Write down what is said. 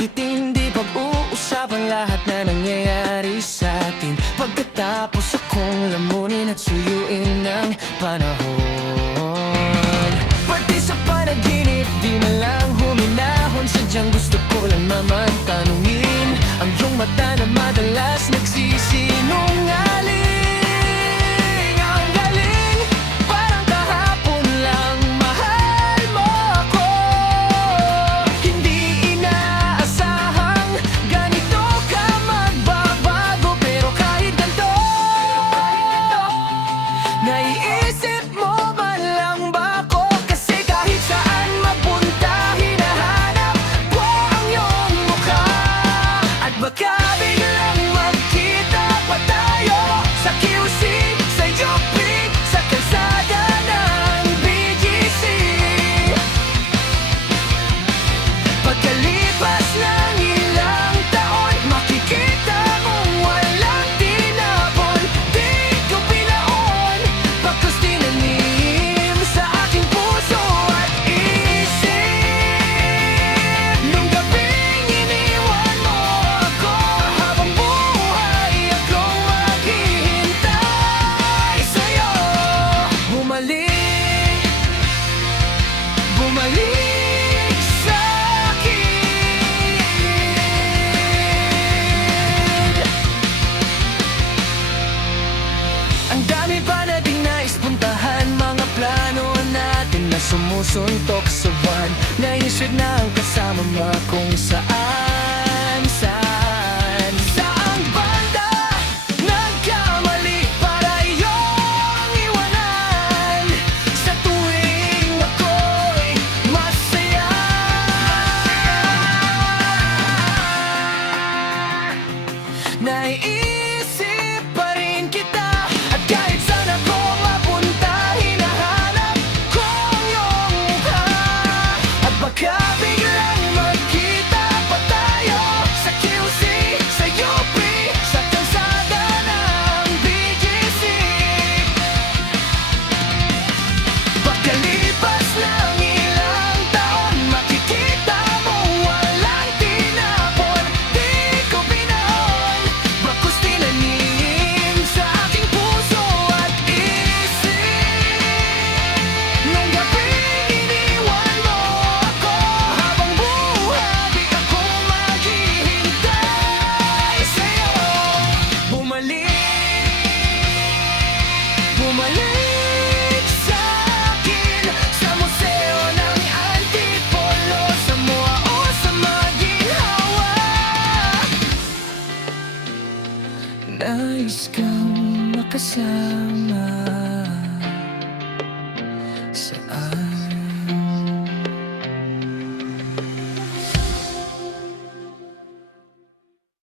Tindi-tindi pag-uusapan lahat na nangyayari sa atin. Pagkatapos akong lamunin at suyuin ng panahon. Pati sa panaginip, di na lang huminahon. Sadyang gusto ko lang naman tanungin ang iyong mata na madalas nagsisinungaling. Ang galing, parang kahapon lang mahal mo ako. Hindi inaasahang ganito ka magbabago. Pero kahit ganito, naiisip mo ba lang ba ako? Kasi kahit saan mapunta, hinahanap ko ang iyong mukha. At baka biglang magkita pa tayo sa QC, sa UP, sa kalsada ng BGC. Pagkalipas ng ilang taon, makikita mong walang tinapon. Di ko pinaon, pagkas tinanim sa aking puso at isip. Nung gabing iniwan mo ako, habang buhay akong maghihintay sa'yo. Bumalik, bumalik sa'kin. Ang dami pa nating nais puntahan, mga plano natin na sumusuntok sa buwan. Naisip na ang kasama mo kung saan, saan. Saang banda nagkamali para iyong iwanan? Sa tuwing ako'y masaya, naiisip pa rin kita. At kahit saan ako mapunta, hinahanap ko ang iyong mukha. At baka biglang magkita pa tayo sa QC, sa UP, sa kalsada ng BGC. Pagkalipas ng ilang taon, makikita mo walang tinapon. Di ko pinaon, bakos tinanim sa aking puso at isip. Nung gabing iniwan mo ako, habang buhay akong maghihintay sa'yo. Bumalik, bumalik sa'kin sa museo ng Antipolo, sa Moa o sa Maginhawa. Nais kang makasama sa